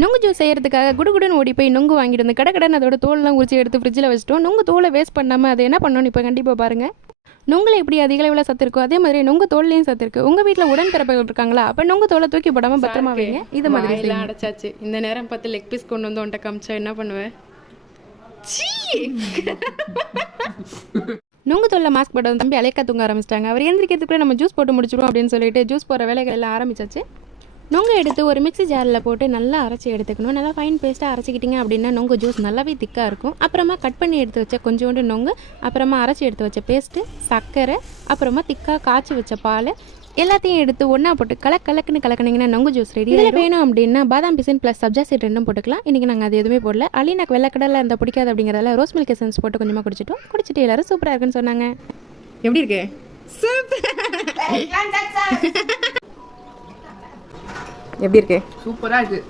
நுங்கு ஜூஸ் செய்யறதுக்காக குடுகுடுன்னு ஓடி போய் நுங்கு வாங்கிட்டு வந்து கடை அதோட தோலெல்லாம் உரிச்சு எடுத்து ஃப்ரிட்ஜில் வச்சுட்டோம். நுங்கு தோலை வேஸ்ட் பண்ணாமல் அதை என்ன பண்ணணும் இப்போ கண்டிப்பாக பாருங்கள். நுங்குல எப்படி அதிக அளவில் சத்து இருக்கோ அதே மாதிரி நுங்கு தோல்லையும் சத்து இருக்கு. உங்கள் வீட்டில் உடன்பிறப்புகள் இருக்காங்களா? அப்போ நுங்கு தோலை தூக்கி போடாமல் பத்திரமா வைங்க. இது மாதிரி எல்லாம் அடைச்சாச்சு. இந்த நேரம் பார்த்து லெக் பீஸ் கொண்டு வந்து உன்ட்ட காமிச்சா என்ன பண்ணுவேன்? நுங்கு தோல்ல மாஸ்க் போட்டு தம்பி அலைக்கா தூங்க ஆரம்பிச்சிட்டாங்க. அவர் எந்திரிக்கிறதுக்குள்ளே நம்ம ஜூஸ் போட்டு முடிச்சிடுவோம் அப்படின்னு சொல்லிட்டு ஜூஸ் போகிற வேலைகள் எல்லாம் ஆரம்பிச்சாச்சு. நுங்கு எடுத்து ஒரு மிக்ஸி ஜாரில் போட்டு நல்லா அரைச்சி எடுத்துக்கணும். நல்லா ஃபைன் பேஸ்ட்டாக அரைச்சிக்கிட்டிங்க அப்படின்னா நுங்கு ஜூஸ் நல்லாவே திக்காக இருக்கும். அப்புறமா கட் பண்ணி எடுத்து வச்ச கொஞ்சோண்டு நுங்கு, அப்புறமா அரைச்சி எடுத்து வச்ச பேஸ்ட்டு, சர்க்கரை, அப்புறமா திக்காக காய்ச்சி வச்ச பால் எல்லாத்தையும் எடுத்து ஒன்றா போட்டு கலக்குன்னு கலக்குனிங்கன்னா நுங்கு ஜூஸ் ரெடி. இதில் வேணும் அப்படின்னா பாதாம் பிசின் ப்ளஸ் சப்ஜா சீட் ரெண்டும் போட்டுக்கலாம். இன்றைக்கி நாங்கள் அது எதுவுமே போடல. அலினாக்கு வெள்ளக்கடலை இருந்தால் பிடிக்காது அப்படிங்கிறதால ரோஸ் மில்க் எசன்ஸ் போட்டு கொஞ்சமாக குடிச்சிட்டு எல்லாரும் சூப்பராக இருக்குன்னு சொன்னாங்க. எப்படி இருக்கு? எப்படி இருக்கு? சூப்பரா இருக்கு.